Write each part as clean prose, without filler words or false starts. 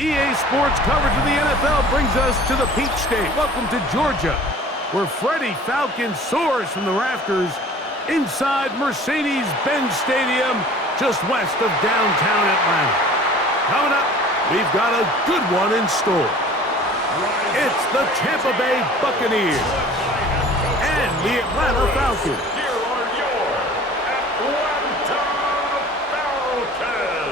EA Sports coverage of the NFL brings us to the Peach State. Welcome to Georgia, where Freddie Falcon soars from the rafters inside Mercedes-Benz Stadium, just west of downtown Atlanta. Coming up, we've got a good one in store. It's the Tampa Bay Buccaneers and the Atlanta Falcons. Here are your Atlanta Falcons.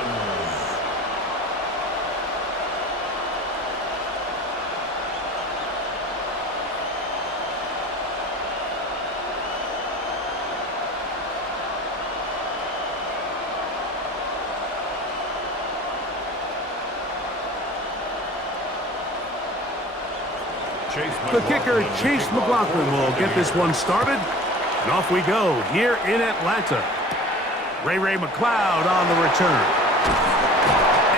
The kicker, Chase McLaughlin, will get this one started. And off we go here in Atlanta. Ray McLeod on the return.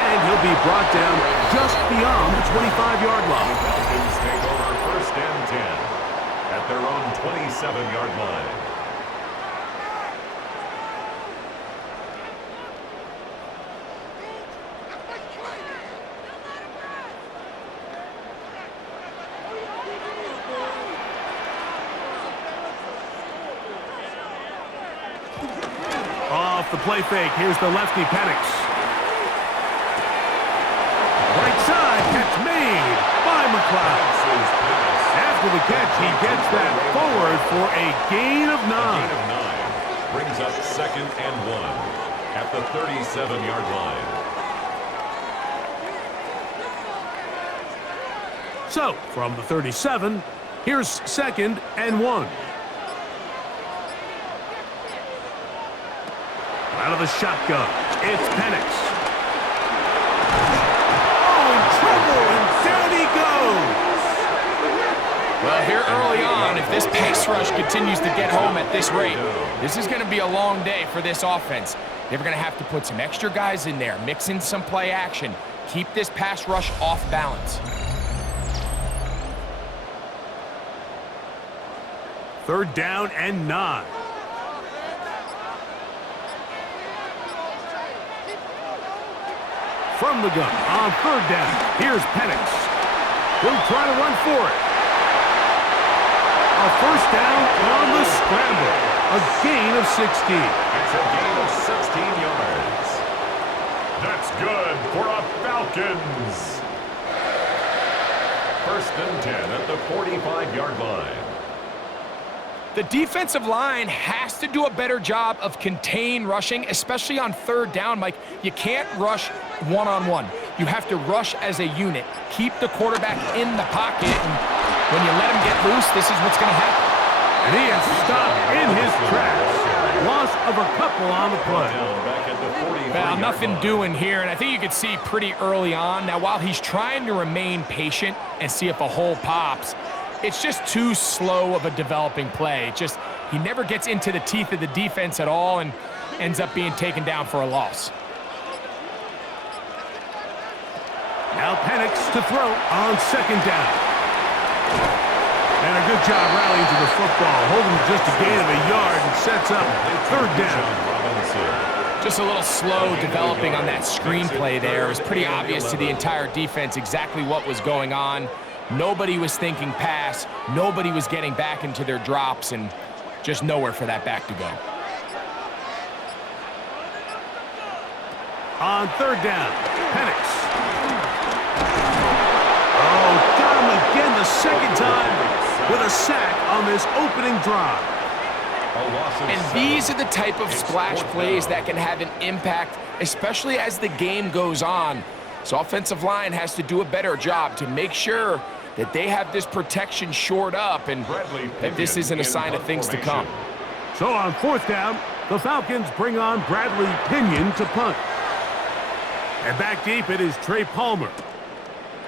And he'll be brought down just beyond the 25-yard line. Falcons take over 1st and 10 at their own 27-yard line. Off the play fake, here's the lefty Penix. Right side, catch made by McLeod. After the catch, he gets that forward for a gain of 9. Brings up 2nd and 1 at the 37-yard line. So, from the 37, here's 2nd and 1. Out of the shotgun, it's Penix. Oh, in trouble, and down he goes. Well, here early on, if this pass rush continues to get home at this rate, this is going to be a long day for this offense. They're going to have to put some extra guys in there, mix in some play action, keep this pass rush off balance. 3rd down and 9. From the gun on 3rd down, here's Penix. He'll try to run for it. A 1st down on the scramble. A gain of 16. It's a gain of 16 yards. That's good for a Falcons. 1st and 10 at the 45-yard line. The defensive line has to do a better job of contain rushing, especially on 3rd down, Mike. You can't rush one-on-one. You have to rush as a unit. Keep the quarterback in the pocket, and when you let him get loose, this is what's going to happen. And he is stopped in his tracks. Loss of a couple on the play. Well, nothing doing here, and I think you could see pretty early on. Now, while he's trying to remain patient and see if a hole pops, it's just too slow of a developing play. He never gets into the teeth of the defense at all and ends up being taken down for a loss. Now Penix to throw on 2nd down. And a good job rallying to the football, holding just a gain of a yard and sets up 3rd down. Just a little slow developing on that screenplay there. It was pretty obvious to the entire defense exactly what was going on. Nobody was thinking pass. Nobody was getting back into their drops, and just nowhere for that back to go. On 3rd down, Penix. Oh, got him again the 2nd time with a sack on this opening drive. And these are the type of splash plays that can have an impact, especially as the game goes on. So offensive line has to do a better job to make sure that they have this protection shored up and that this isn't a sign of things to come. So on 4th down, the Falcons bring on Bradley Pinion to punt. And back deep it is Trey Palmer.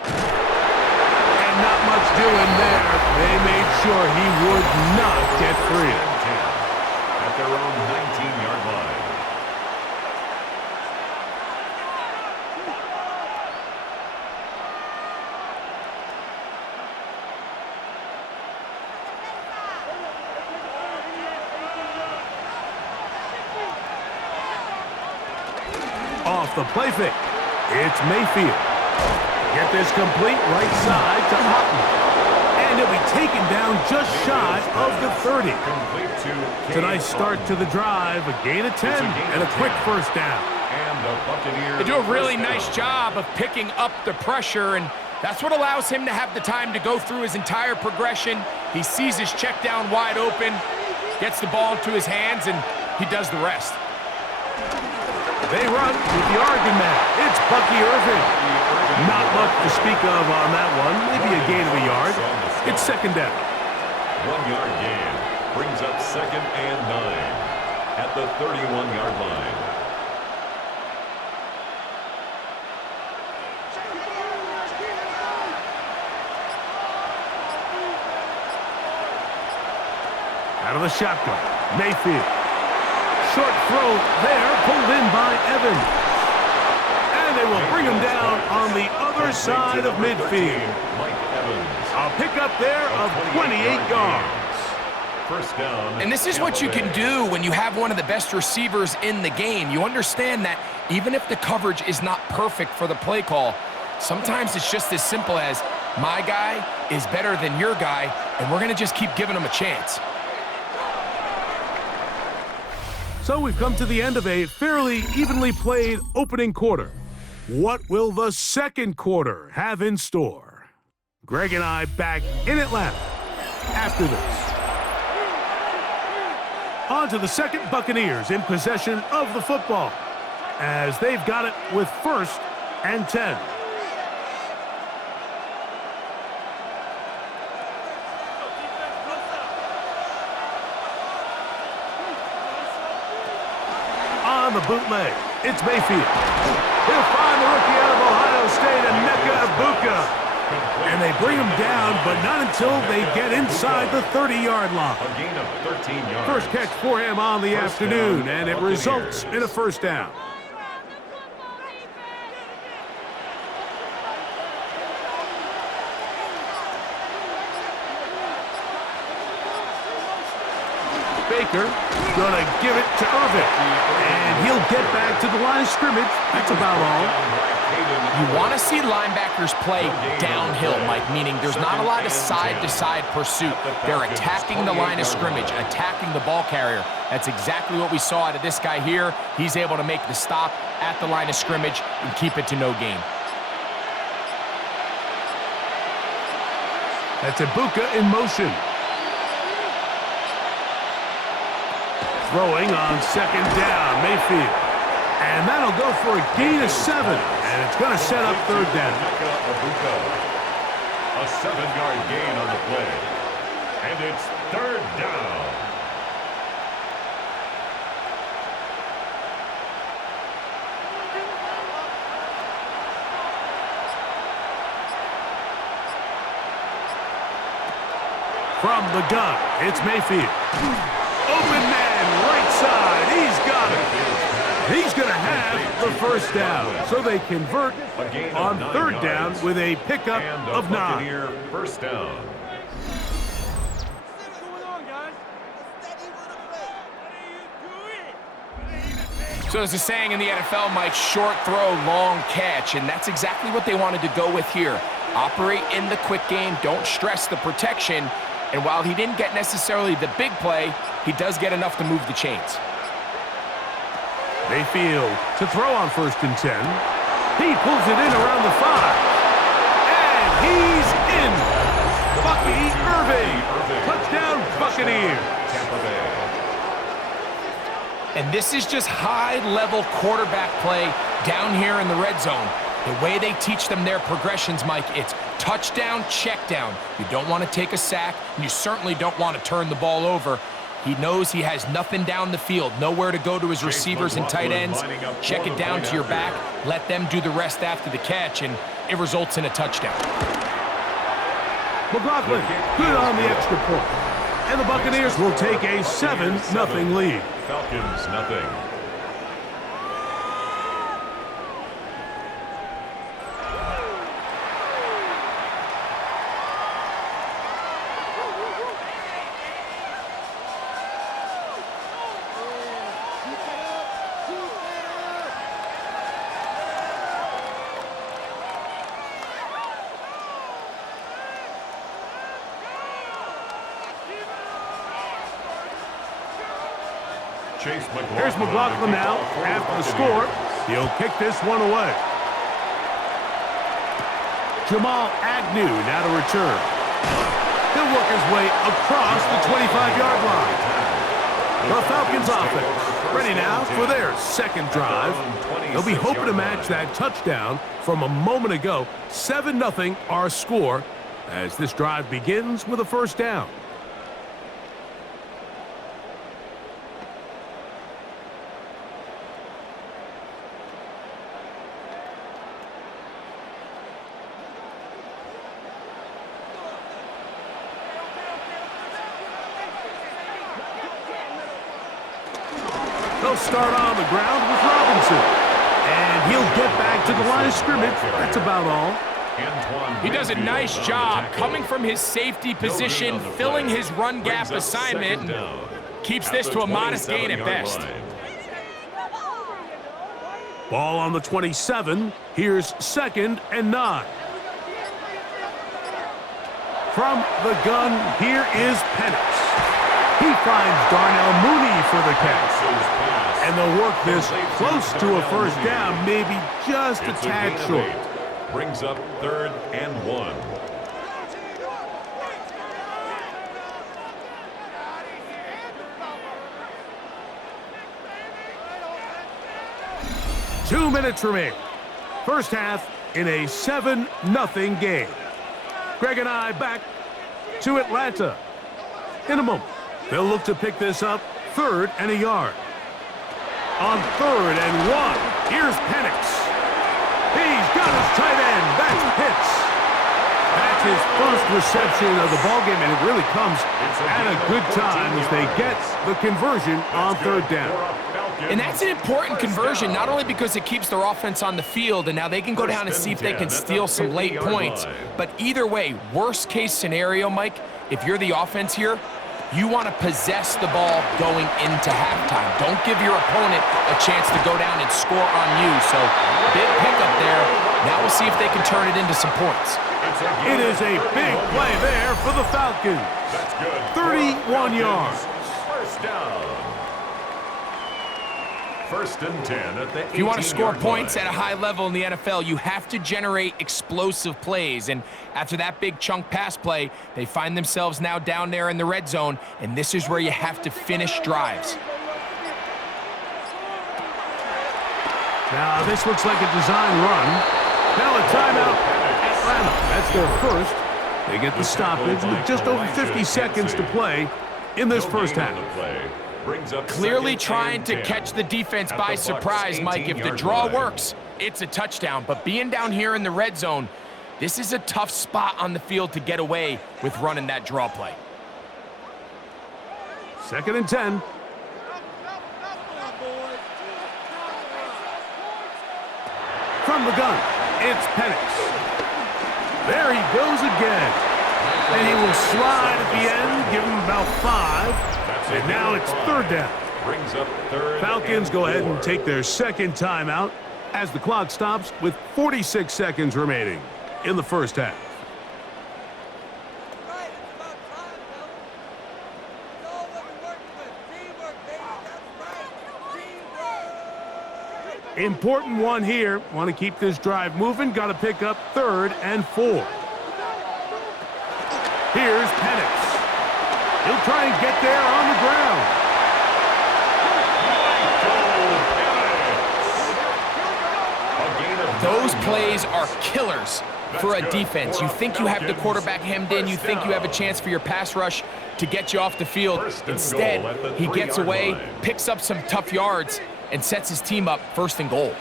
And not much doing there. They made sure he would not get free. At their own 19-yard line. Off the play fake, it's Mayfield. Get this complete right side to Otten. And he'll be taken down just shy of the 30. It's a nice start to the drive, a gain of 10, and a quick first down. And the Buccaneers. They do a really nice job of picking up the pressure, and that's what allows him to have the time to go through his entire progression. He sees his check down wide open, gets the ball into his hands, and he does the rest. They run with the Oregon man. It's Bucky Irving. Not much to speak of on that one. Maybe a gain of a yard. It's second down. 1 yard gain brings up 2nd and 9 at the 31-yard line. Out of the shotgun, Mayfield. Short throw there, pulled in by Evans. And they will bring him down on the other side of midfield. A pickup there of 28 yards. First down. And this is what you can do when you have one of the best receivers in the game. You understand that even if the coverage is not perfect for the play call, sometimes it's just as simple as my guy is better than your guy, and we're going to just keep giving him a chance. So we've come to the end of a fairly evenly played opening quarter. What will the second quarter have in store? Greg and I back in Atlanta after this. On to the second, Buccaneers in possession of the football as they've got it with 1st and 10. On the bootleg, it's Mayfield. He'll find the rookie out of Ohio State, Emeka Egbuka. And they bring him down, but not until they get inside the 30-yard line. A gain of 13 yards. First catch for him on the afternoon, and it results in a first down. Baker gonna give it to Irving, and he'll get back to the line of scrimmage. That's about all. You want to see linebackers play downhill, Mike, meaning there's not a lot of side-to-side pursuit. They're attacking the line of scrimmage, attacking the ball carrier. That's exactly what we saw out of this guy here. He's able to make the stop at the line of scrimmage and keep it to no gain. That's Egbuka in motion. Throwing on second down, Mayfield. And that'll go for a gain of 7. And it's going to set up third down. A 7-yard gain on the play. And it's third down. From the gun, it's Mayfield. Open man, right side. He's got it. He's going to have the first down. So they convert on third down with a pickup of 9. First down. So there's a saying in the NFL, Mike, short throw, long catch, and that's exactly what they wanted to go with here. Operate in the quick game, don't stress the protection, and while he didn't get necessarily the big play, he does get enough to move the chains. Mayfield to throw on 1st and 10. He pulls it in around the 5. And he's in. Bucky Irving. Touchdown, Buccaneers. And this is just high-level quarterback play down here in the red zone. The way they teach them their progressions, Mike, it's touchdown, check down. You don't want to take a sack, and you certainly don't want to turn the ball over. He knows he has nothing down the field, nowhere to go to his receivers and tight ends. Check it down to your back, let them do the rest after the catch, and it results in a touchdown. McLaughlin, good on the extra point. And the Buccaneers will take a 7-0 lead. Falcons, nothing. Chase McLaughlin. Here's McLaughlin now after the score. He'll kick this one away. Jamal Agnew now to return. He'll work his way across the 25-yard line. The Falcons offense ready now for their second drive. They'll be hoping to match that touchdown from a moment ago. 7-0 our score as this drive begins with a first down. They'll start on the ground with Robinson. And he'll get back to the line of scrimmage. That's about all. He does a nice job coming from his safety position, filling his run gap assignment, and keeps this to a modest gain at best. Ball on the 27. Here's 2nd and 9. From the gun, here is Penix. He finds Darnell Mooney for the catch. And they'll work this close to a first down, maybe just a tad short. Brings up 3rd and 1. Two minutes remain. First half in a 7-0 game. Greg and I back to Atlanta. In a moment, they'll look to pick this up 3rd and a yard. On 3rd and 1, here's Penix. He's got his tight end. That's Pitts. That's his first reception of the ballgame, and it really comes at a good time as they get the conversion on 3rd down. And that's an important conversion, not only because it keeps their offense on the field, and now they can go down and see if they can steal some late points. But either way, worst case scenario, Mike, if you're the offense here, you want to possess the ball going into halftime. Don't give your opponent a chance to go down and score on you. So, big pickup there. Now we'll see if they can turn it into some points. It is a big play there for the Falcons. 31 yards. First down. 1st and 10 at the 18-yard line. If you want to score points at a high level in the NFL, you have to generate explosive plays. And after that big chunk pass play, they find themselves now down there in the red zone, and this is where you have to finish drives. Now, this looks like a design run. Now a timeout, Atlanta. That's their first. They get the stoppage with just over 50 seconds to play in this first half. Clearly trying to catch the defense by surprise, Mike. If the draw works, it's a touchdown. But being down here in the red zone, this is a tough spot on the field to get away with running that draw play. 2nd and 10. From the gun, it's Penix. There he goes again. And he will slide at the end, give him about 5. And now it's 3rd down. Brings up 3rd. Falcons go ahead and take their second timeout as the clock stops with 46 seconds remaining in the first half. Important one here. Want to keep this drive moving. Got to pick up 3rd and 4. Here's Penix. He'll try and get there on the ground. Those plays are killers for a defense. You think you have the quarterback hemmed in. You think you have a chance for your pass rush to get you off the field. Instead, he gets away, picks up some tough yards, and sets his team up 1st and goal.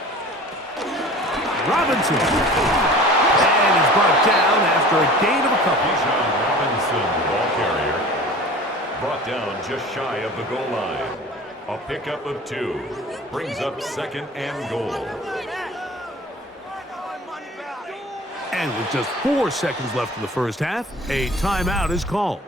Robinson. And he's brought down after a gain of a couple. Robinson, the ball carrier, brought down just shy of the goal line. A pickup of 2. Brings up 2nd and goal. And with just 4 seconds left in the first half, a timeout is called.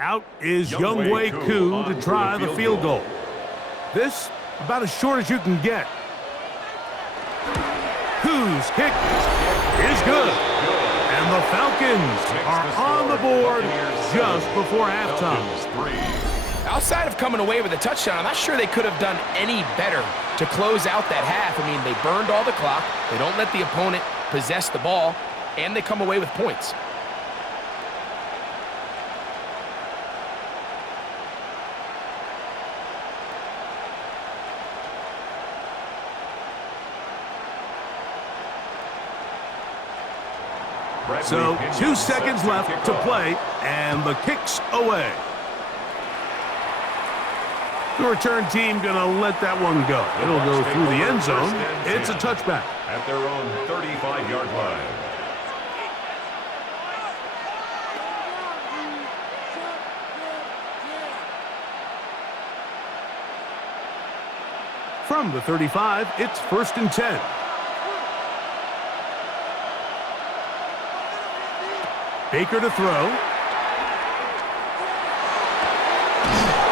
Out is Younghoe Koo to try the field goal. This about as short as you can get. Koo's kick is good. And the Falcons are on the board just before halftime. Outside of coming away with a touchdown, I'm not sure they could have done any better to close out that half. I mean, they burned all the clock. They don't let the opponent possess the ball, and they come away with points. So 2 seconds left to play, and the kick's away. The return team going to let that one go. It'll go through the end zone. It's a touchback. At their own 35-yard line. From the 35, it's 1st and 10. Baker to throw.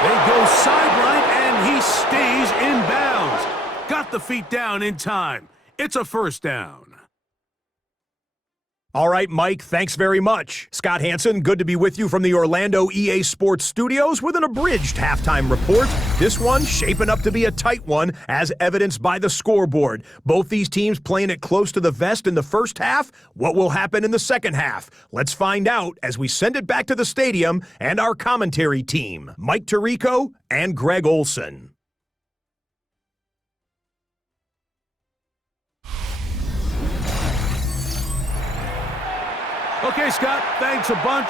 They go sideline, and he stays in bounds. Got the feet down in time. It's a first down. All right, Mike, thanks very much. Scott Hansen, good to be with you from the Orlando EA Sports Studios with an abridged halftime report. This one shaping up to be a tight one, as evidenced by the scoreboard. Both these teams playing it close to the vest in the first half. What will happen in the second half? Let's find out as we send it back to the stadium and our commentary team, Mike Tirico and Greg Olson. Okay, Scott, thanks a bunch.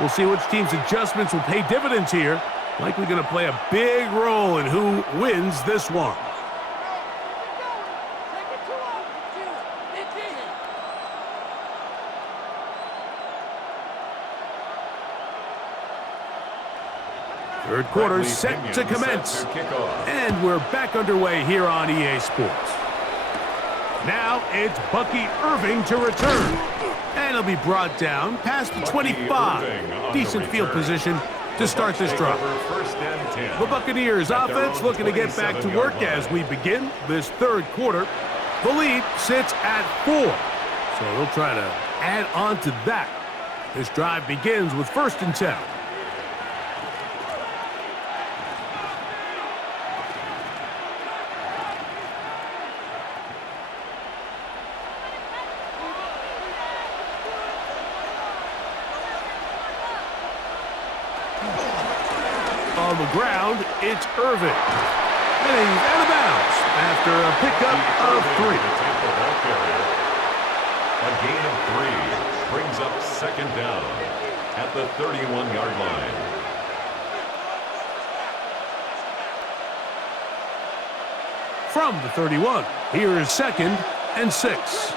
We'll see which team's adjustments will pay dividends here. Likely going to play a big role in who wins this one. Third quarter set to commence. And we're back underway here on EA Sports. Now it's Bucky Irving to return. And he'll be brought down past the 25. Decent field position to start this drive. The Buccaneers offense looking to get back to work as we begin this third quarter. The lead sits at 4. So they'll try to add on to that. This drive begins with 1st and 10. On the ground, it's Irving. And he's out of bounds after a pickup of 3. A gain of 3 brings up 2nd down at the 31-yard line. From the 31, here is 2nd and 6.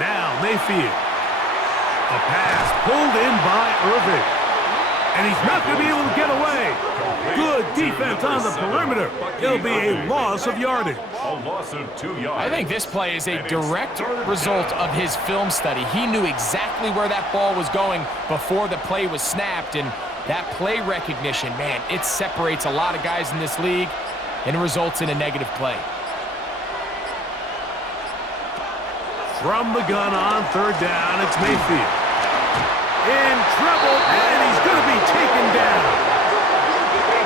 Now Mayfield. A pass pulled in by Irving. And he's not going to be able to get away. Good defense on the perimeter. It'll be a loss of yardage. A loss of 2 yards. I think this play is a direct result of his film study. He knew exactly where that ball was going before the play was snapped. And that play recognition, man, it separates a lot of guys in this league and results in a negative play. From the gun on 3rd down, it's Mayfield. In trouble, and he's going to be taken down.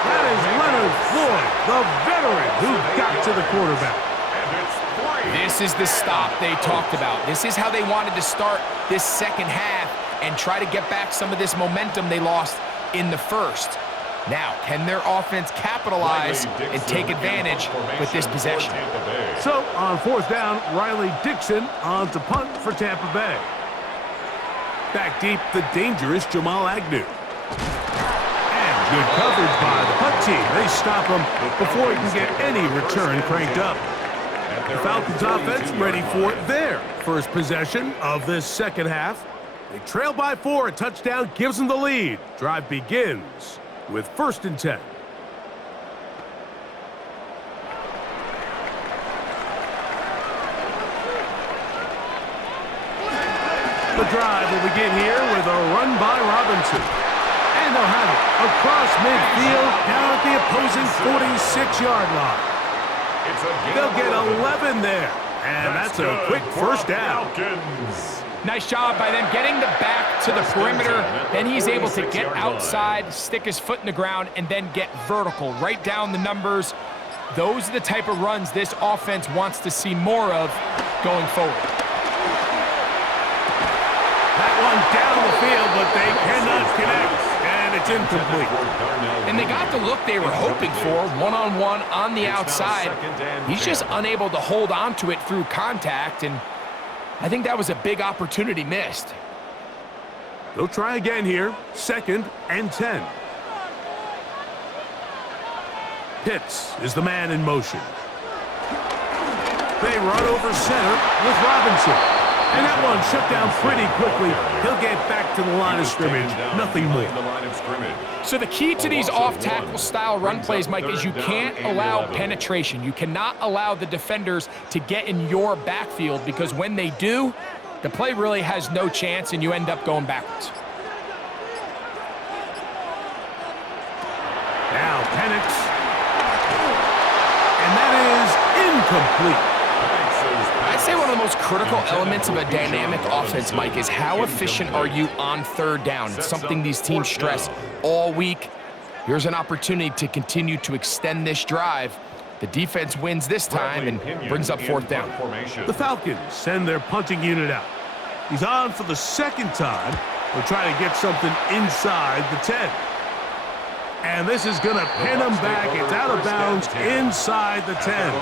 That is Leonard Floyd, the veteran who got to the quarterback. This is the stop they talked about. This is how they wanted to start this second half and try to get back some of this momentum they lost in the first. Now, can their offense capitalize and take advantage with this possession? So, on 4th down, Riley Dixon on to punt for Tampa Bay. Back deep, the dangerous Jamal Agnew. And good coverage by the punt team. They stop him before he can get any return cranked up. The Falcons offense ready for their first possession of this second half. They trail by 4. A touchdown gives them the lead. Drive begins with 1st and 10. The The drive will begin here with a run by Robinson. And they'll have it across midfield down at the opposing 46-yard line. They'll get 11 there. And that's a quick first down. Nice job by them getting the back to the perimeter. Then he's able to get outside, stick his foot in the ground, and then get vertical. Right down the numbers. Those are the type of runs this offense wants to see more of going forward. That one down the field, but they cannot connect, and it's incomplete. And they got the look they were hoping for, one-on-one on the outside. He's just unable to hold on to it through contact, and I think that was a big opportunity missed. They'll try again here, 2nd and 10. Pitts is the man in motion. They run over center with Robinson. And that one shut down pretty quickly. He'll get back to the line of scrimmage. Nothing more. So the key to these off-tackle style run plays, Mike, is you can't allow penetration. You cannot allow the defenders to get in your backfield, because when they do, the play really has no chance and you end up going backwards. Now Penix. And that is incomplete. I'd say one of the most critical elements of a dynamic offense, Mike, is how efficient are you on 3rd down. It's something these teams stress all week. Here's an opportunity to continue to extend this drive. The defense wins this time and brings up 4th down. The Falcons send their punting unit out. He's on for the 2nd time. They'll try to get something inside the 10. And this is going to pin him back. It's out of bounds inside the 10.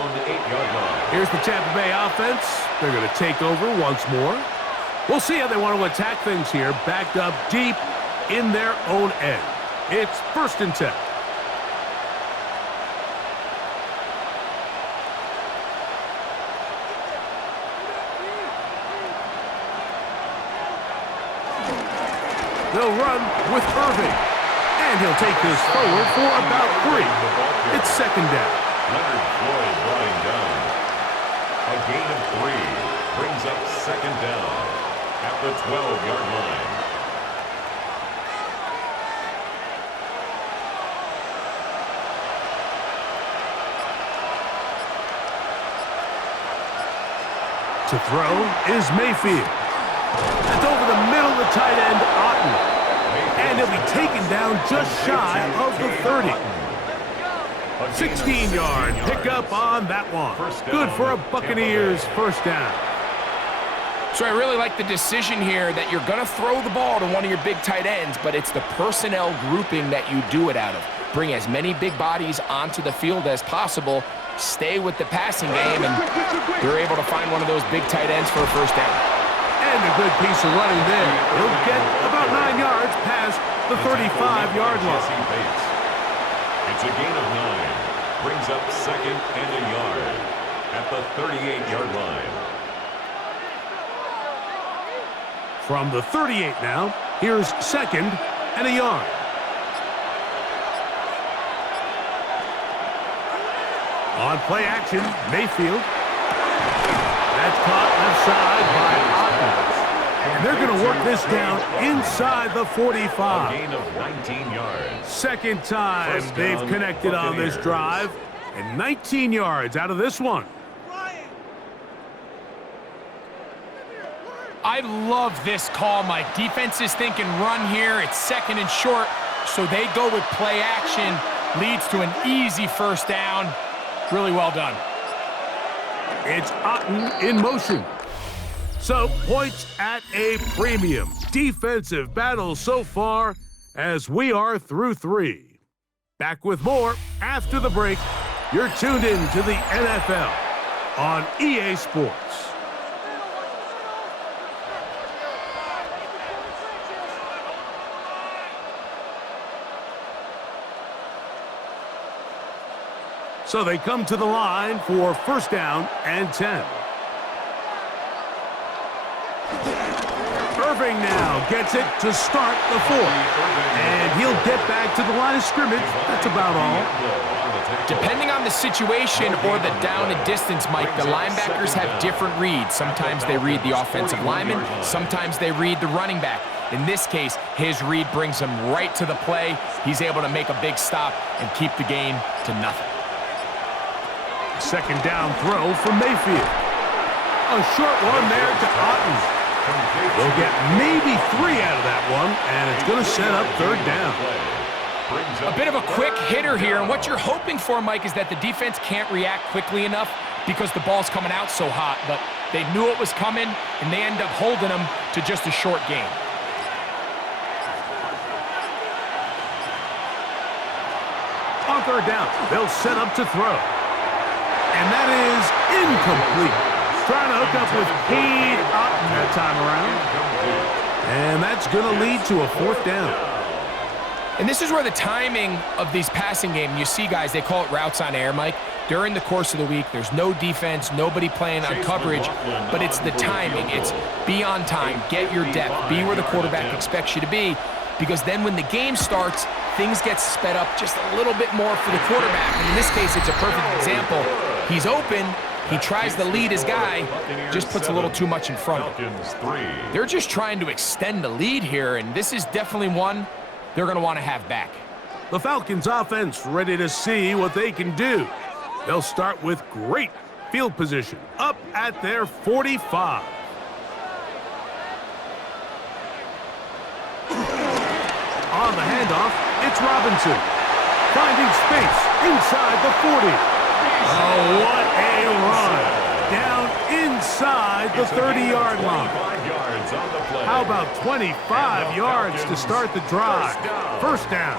Here's the Tampa Bay offense. They're going to take over once more. We'll see how they want to attack things here. Backed up deep in their own end. It's 1st and 10. They'll run with Irving. And he'll take this forward for about 3. It's 2nd down. Leonard Floyd brought him down. A gain of 3 brings up 2nd down at the 12-yard line. To throw is Mayfield. That's over the middle of the tight end, Otten. And he'll be taken down just shy of the 30. 16-yard pickup on that one. Good for a Buccaneers 1st down. So I really like the decision here that you're going to throw the ball to one of your big tight ends, but it's the personnel grouping that you do it out of. Bring as many big bodies onto the field as possible. Stay with the passing game, and you're able to find one of those big tight ends for a 1st down. And a good piece of running there. He'll get about 9 yards past the 35-yard line. It's a gain of 9. Brings up 2nd and a yard at the 38-yard line. From the 38 now, here's 2nd and a yard. On play action, Mayfield. That's caught left side by Otten. And they're going to work this down inside the 45. A gain of 19 yards. 2nd time they've connected on this drive. And 19 yards out of this one. I love this call, Mike. Defense is thinking run here. It's 2nd and short, so they go with play action. Leads to an easy 1st down. Really well done. It's Otten in motion. So, points at a premium. Defensive battle so far as we are through 3. Back with more after the break. You're tuned in to the NFL on EA Sports. So they come to the line for 1st down and 10. Irving now gets it to start the 4th. And he'll get back to the line of scrimmage. That's about all. Depending on the situation or the down and distance, Mike, the linebackers have different reads. Sometimes they read the offensive lineman, sometimes they read the running back. In this case, his read brings him right to the play. He's able to make a big stop and keep the game to nothing. Second down throw for Mayfield. A short one there to Otten. They'll get maybe 3 out of that one, and it's going to set up third down. A bit of a quick hitter here, and what you're hoping for, Mike, is that the defense can't react quickly enough because the ball's coming out so hot, but they knew it was coming, and they end up holding them to just a short gain. On third down, they'll set up to throw. And that is incomplete. Trying to hook up with Cade Otten that time around. And that's going to lead to a fourth down. And this is where the timing of these passing game, you see guys, they call it routes on air, Mike. During the course of the week, there's no defense, nobody playing on coverage, but it's the timing. It's be on time, get your depth, be where the quarterback expects you to be, because then when the game starts, things get sped up just a little bit more for the quarterback. And in this case, it's a perfect example. He's open, he tries to lead his guy, just puts a little too much in front of him. They're just trying to extend the lead here, and this is definitely one they're going to want to have back. The Falcons offense ready to see what they can do. They'll start with great field position up at their 45. On the handoff, it's Robinson. Finding space inside the 40. Oh, what a run. Down inside the 30-yard line. How about 25 yards to start the drive? First down.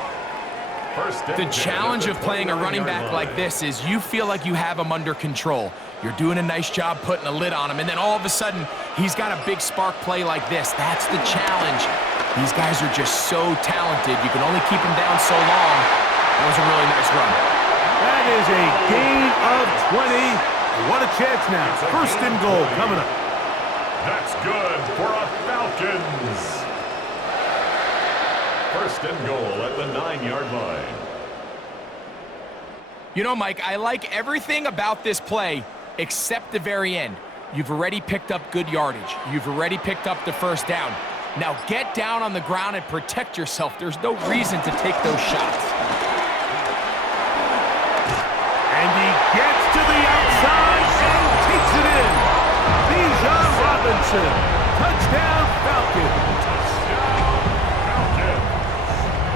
The challenge of playing a running back like this is you feel like you have him under control. You're doing a nice job putting a lid on him, and then all of a sudden, he's got a big spark play like this. That's the challenge. These guys are just so talented. You can only keep them down so long. That was a really nice run. That is a gain of 20. What a chance now. First and goal coming up. That's good for a Falcons. First and goal at the 9-yard line. You know, Mike, I like everything about this play except the very end. You've already picked up good yardage. You've already picked up the first down. Now get down on the ground and protect yourself. There's no reason to take those shots. And he gets to the outside and takes it in. Bijan Robinson. Touchdown, Falcons.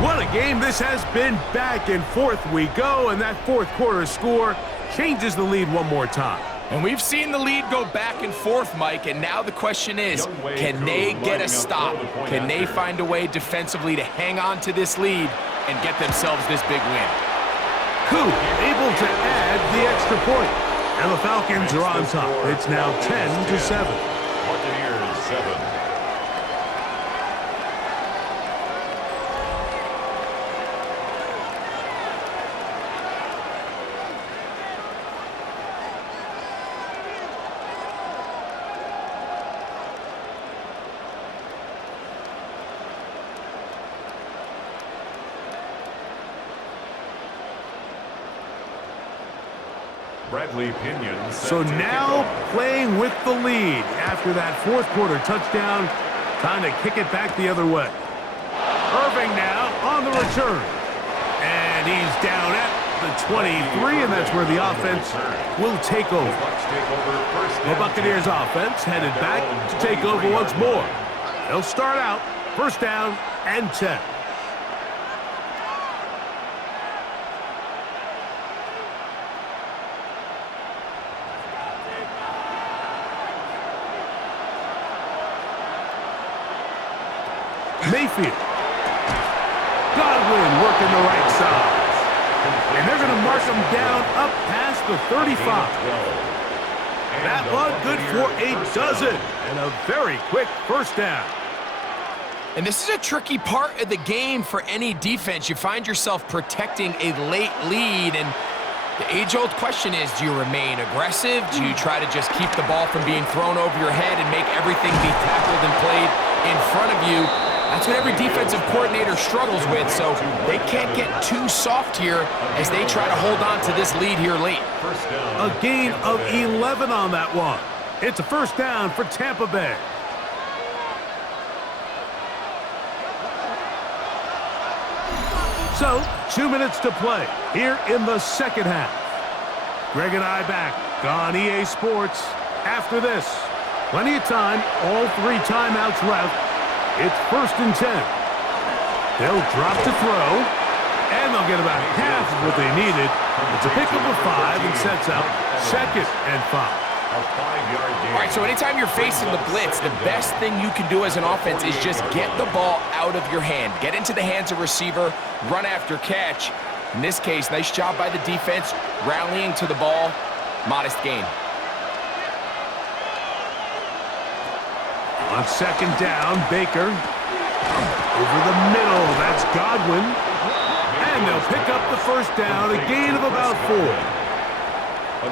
What a game this has been. Back and forth we go, and that fourth quarter score changes the lead one more time. And we've seen the lead go back and forth, Mike, and now the question is, can they get a stop? Can they find a way defensively to hang on to this lead and get themselves this big win? Koo able to add the extra point, and the Falcons are on top. It's now 10-7. Buccaneers 7. So now playing with the lead after that fourth quarter touchdown, trying to kick it back the other way. Irving now on the return. And he's down at the 23, and that's where the offense will take over. The Buccaneers offense headed back to take over once more. They'll start out first down and 10. Mayfield. Godwin working the right side. And they're going to mark him down up past the 35. That one good for a dozen. And a very quick first down. And this is a tricky part of the game for any defense. You find yourself protecting a late lead, and the age-old question is, do you remain aggressive? Do you try to just keep the ball from being thrown over your head and make everything be tackled and played in front of you? That's what every defensive coordinator struggles with, so they can't get too soft here as they try to hold on to this lead here late. A gain of 11 on that one. It's a first down for Tampa Bay. So, 2 minutes to play here in the second half. Greg and I back on EA Sports after this. Plenty of time, all 3 timeouts left. It's 1st and 10. They'll drop to throw, and they'll get about half of what they needed. It's a pickup of 5 and sets up 2nd and 5. All right, so anytime you're facing the blitz, the best thing you can do as an offense is just get the ball out of your hand. Get into the hands of receiver, run after catch. In this case, nice job by the defense, rallying to the ball, modest gain. On 2nd down, Baker. Over the middle, that's Godwin. And they'll pick up the first down, a gain of about 4.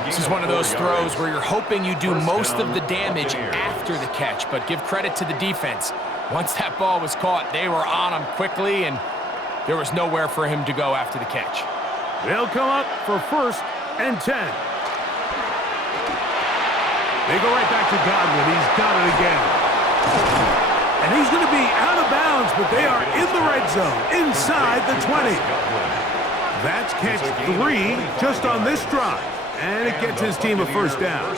This is one of those throws where you're hoping you do most of the damage after the catch, but give credit to the defense. Once that ball was caught, they were on him quickly, and there was nowhere for him to go after the catch. They'll come up for 1st and 10. They go right back to Godwin. He's got it again. And he's going to be out of bounds, but they are in the red zone, inside the 20. That's catch 3 just on this drive. And it gets his team a first down.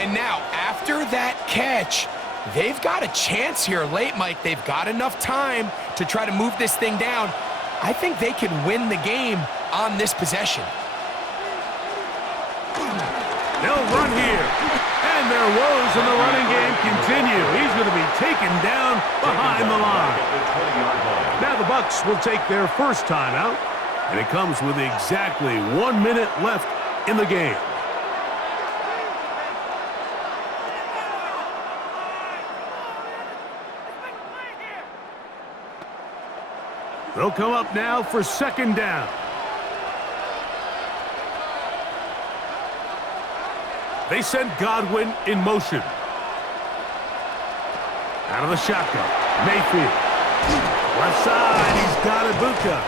And now, after that catch, they've got a chance here late, Mike. They've got enough time to try to move this thing down. I think they can win the game on this possession. They'll run here. And their woes in the running game continue. He's going to be taken down behind the line. Now the Bucs will take their first timeout. And it comes with exactly 1 minute left in the game. They'll come up now for 2nd down. They send Godwin in motion. Out of the shotgun. Mayfield. Left side, he's got Ibuka.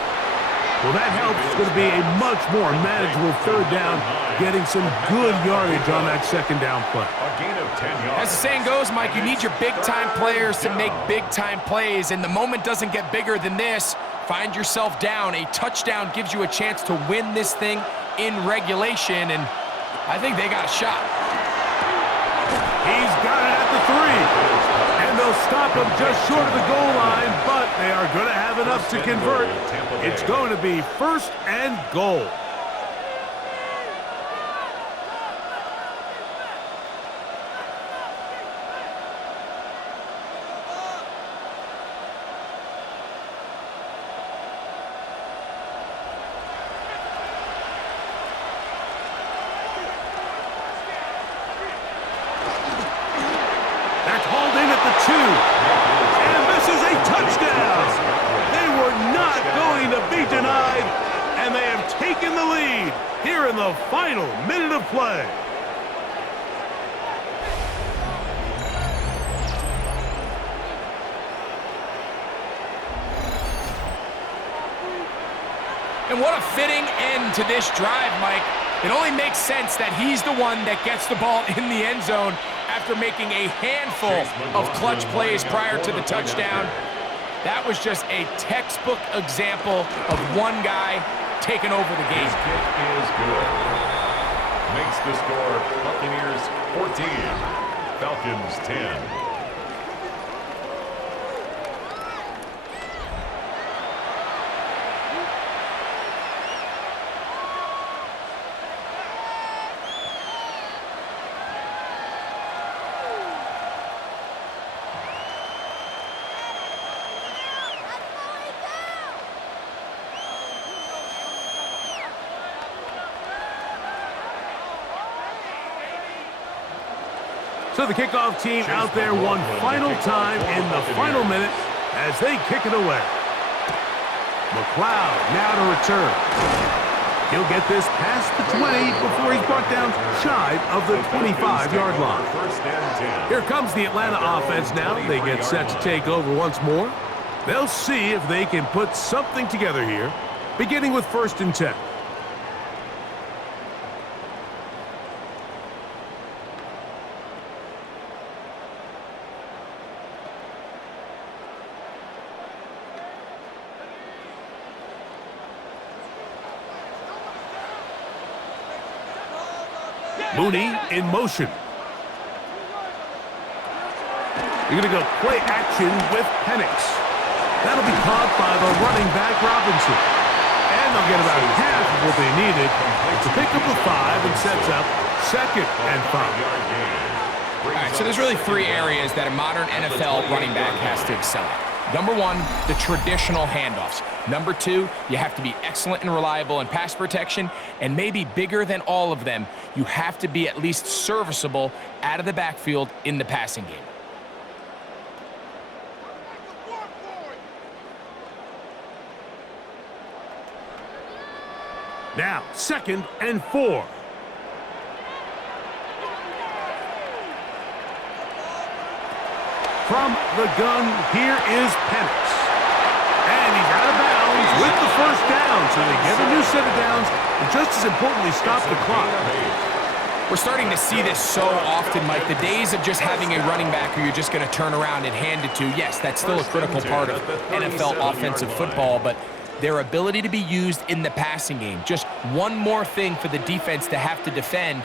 Well, that helps. It's going to be a much more manageable 3rd down, getting some good yardage on that 2nd down play. A gain of 10 yards. As the saying goes, Mike, you need your big-time players to make big-time plays, and the moment doesn't get bigger than this. Find yourself down. A touchdown gives you a chance to win this thing in regulation, and I think they got a shot. He's got it at the 3. And they'll stop him just short of the goal line, but they are going to have enough to convert. It's going to be 1st and goal. And this is a touchdown. They were not going to be denied, and they have taken the lead here in the final minute of play. And what a fitting end to this drive, Mike. It only makes sense that he's the one that gets the ball in the end zone after making a handful of clutch plays prior to the touchdown. That was just a textbook example of one guy taking over the game. His kick is good. Makes the score Buccaneers 14, Falcons 10. So the kickoff team out there one final time in the final minute as they kick it away. McLeod now to return. He'll get this past the 20 before he's brought down shy of the 25-yard line. Here comes the Atlanta offense now. They get set to take over once more. They'll see if they can put something together here, beginning with 1st and 10. Mooney in motion. You're going to go play action with Penix. That'll be caught by the running back, Robinson. And they'll get about half of what they needed. It's a pickup of 5 and sets up 2nd and 5. All right, so there's really 3 areas that a modern NFL running back has to excel at. Number 1, the traditional handoffs. Number 2, you have to be excellent and reliable in pass protection. And maybe bigger than all of them, you have to be at least serviceable out of the backfield in the passing game. Now, 2nd and 4. From the gun, here is Penix. And he's out of bounds with the 1st down. So they get a new set of downs, and just as importantly, stop the clock. We're starting to see this so often, Mike. The days of just having a running back who you're just going to turn around and hand it to, yes, that's still a critical part of NFL offensive football, but their ability to be used in the passing game, just one more thing for the defense to have to defend,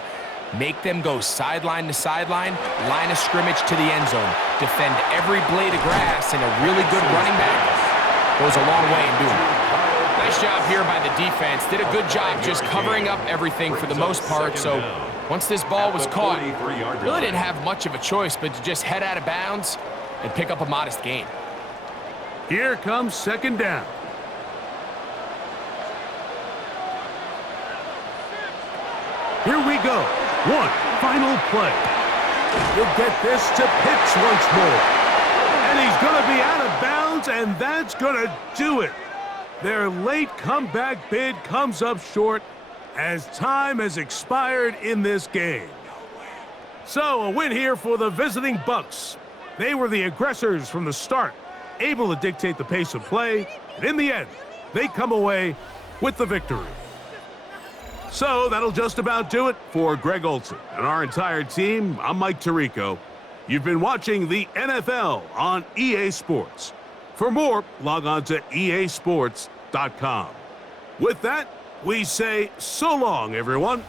make them go sideline to sideline, line of scrimmage to the end zone, defend every blade of grass, and a really good running back goes a long way in doing it. Nice job here by the defense. Did a good job just covering up everything for the most part. So once this ball was caught, really didn't have much of a choice but to just head out of bounds and pick up a modest gain. Here comes 2nd down. Here we go. One final play. He'll get this to Pitts once more. And he's going to be out of bounds, and that's going to do it. Their late comeback bid comes up short as time has expired in this game. So a win here for the visiting Bucs. They were the aggressors from the start, able to dictate the pace of play, and in the end, they come away with the victory. So that'll just about do it for Greg Olson and our entire team. I'm Mike Tirico. You've been watching the NFL on EA Sports. For more, log on to easports.com. With that, we say so long, everyone.